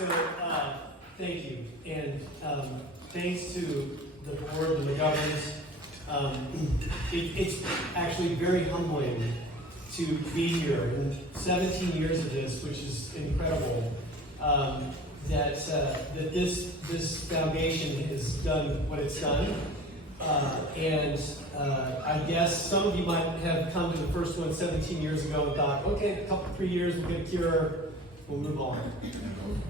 So, thank you, and thanks to the board, the McGoverns. It's actually very humbling to be here in 17 years of this, which is incredible. That this foundation has done what it's done, and I guess some of you might have come to the first one 17 years ago and thought, okay, a couple, 3 years, we'll get a cure, we'll move on.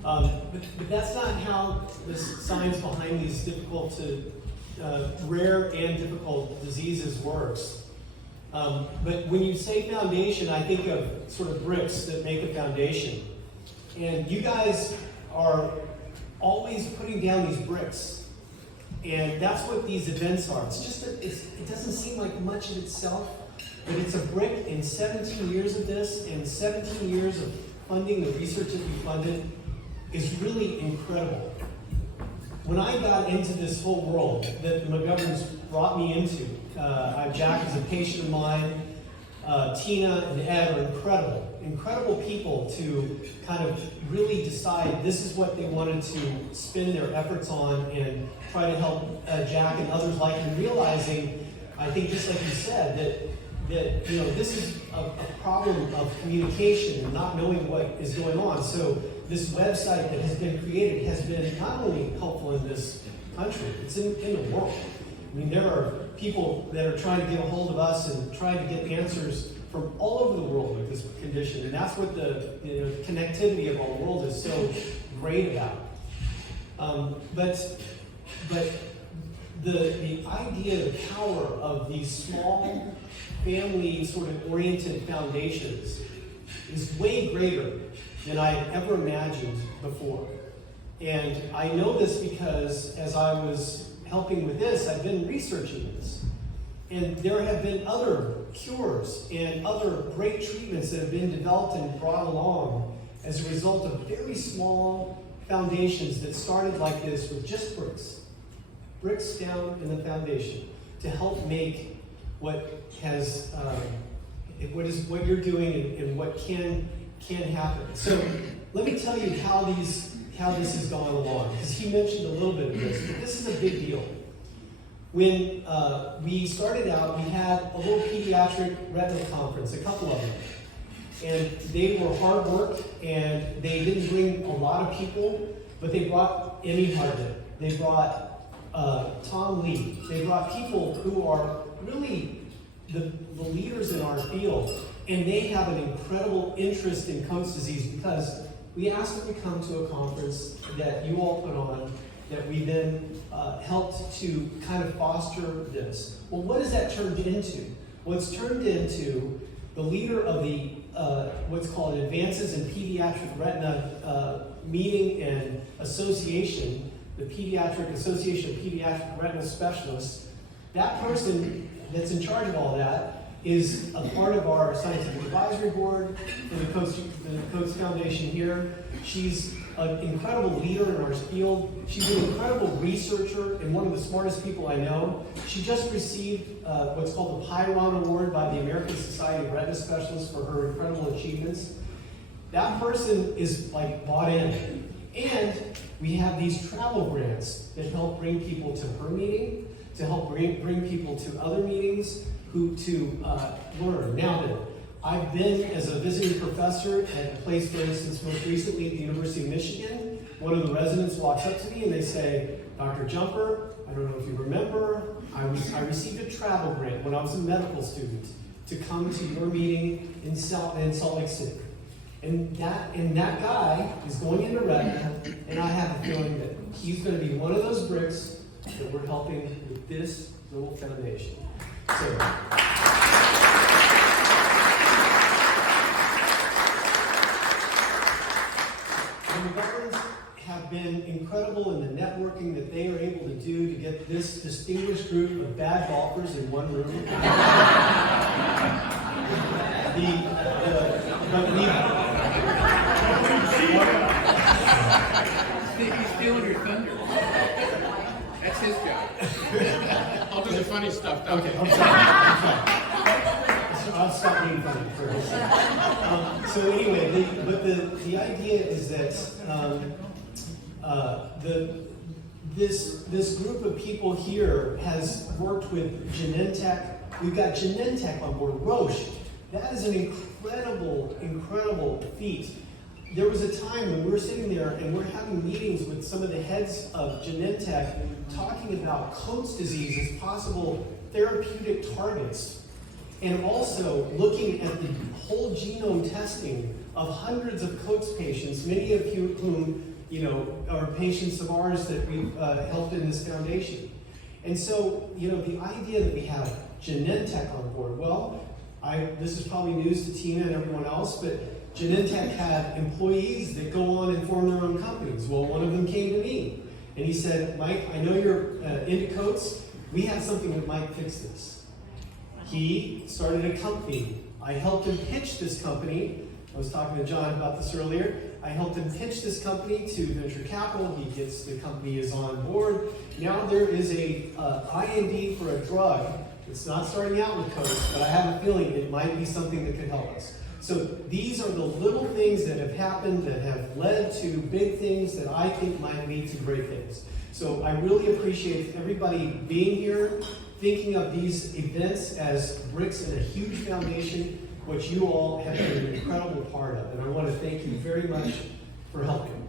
But that's not how the science behind these difficult to rare and difficult diseases works. But when you say foundation, I think of sort of bricks that make a foundation. And you guys are always putting down these bricks. And that's what these events are. It's just, it doesn't seem like much of itself, but it's a brick in 17 years of this, and 17 years of funding, the research that we funded, is really incredible. When I got into this whole world that the McGoverns brought me into, Jack is a patient of mine, Tina and Ed are incredible people to kind of really decide this is what they wanted to spend their efforts on and try to help Jack and others like him, realizing, I think just like you said, that you know, this is a problem of communication and not knowing what is going on. So this website that has been created has been not only helpful in this country, it's in the world. I mean, there are people that are trying to get a hold of us and trying to get answers from all over the world with this condition, and that's what the connectivity of our world is so great about. But the idea, the power of these small, family sort of oriented foundations is way greater than I had ever imagined before. And I know this because as I was helping with this, I've been researching this. And there have been other cures and other great treatments that have been developed and brought along as a result of very small foundations that started like this with just bricks down in the foundation to help make what you're doing and what can happen. So let me tell you how this has gone along, because he mentioned a little bit of this, but this is a big deal. When we started out, we had a little pediatric retina conference, a couple of them. And they were hard work, and they didn't bring a lot of people, but they brought Emmy Hardin. They brought Tom Lee. They brought people who are really the leaders in our field, and they have an incredible interest in Coats disease because we asked them to come to a conference that you all put on, that we then helped to kind of foster this. Well, what has that turned into? Well, it's turned into the leader of the what's called Advances in Pediatric Retina meeting and association, the Pediatric Association of Pediatric Retina Specialists. That person that's in charge of all that is a part of our scientific advisory board for the Coats Foundation here. She's an incredible leader in our field. She's an incredible researcher and one of the smartest people I know. She just received what's called the Pyrron Award by the American Society of Retina Specialists for her incredible achievements. That person is like bought in. And we have these travel grants that help bring people to her meeting, to help bring people to other meetings, to learn. Now that I've been as a visiting professor at a place, for instance, most recently at the University of Michigan, one of the residents walks up to me and they say, Dr. Jumper, I don't know if you remember, I received a travel grant when I was a medical student to come to your meeting in Salt Lake City. And that guy is going into retina, and I have a feeling that he's going to be one of those bricks that we're helping with this little foundation. So, the McGoverns have been incredible in the networking that they are able to do to get this distinguished group of bad golfers in one room. He's stealing your thunder. That's his job. I'll do the funny stuff. Okay, I'm sorry. I'll stop being funny for a second. So anyway, the idea is that This group of people here has worked with Genentech. We've got Genentech on board, Roche. That is an incredible feat. There was a time when we were sitting there and we're having meetings with some of the heads of Genentech talking about Coats disease as possible therapeutic targets, and also looking at the whole genome testing of hundreds of Coats patients, many of whom are patients of ours that we've helped in this foundation. And so, the idea that we have Genentech on board, well, this is probably news to Tina and everyone else, but Genentech had employees that go on and form their own companies. Well, one of them came to me, and he said, Mike, I know you're into Coats. We have something that might fix this. He started a company. I helped him pitch this company. I was talking to John about this earlier. I helped him pitch this company to venture capital. The company is on board. Now there is a IND for a drug. It's not starting out with Coats, but I have a feeling it might be something that could help us. So these are the little things that have happened that have led to big things that I think might lead to great things. So I really appreciate everybody being here, thinking of these events as bricks in a huge foundation, which you all have been an incredible part of. And I want to thank you very much for helping.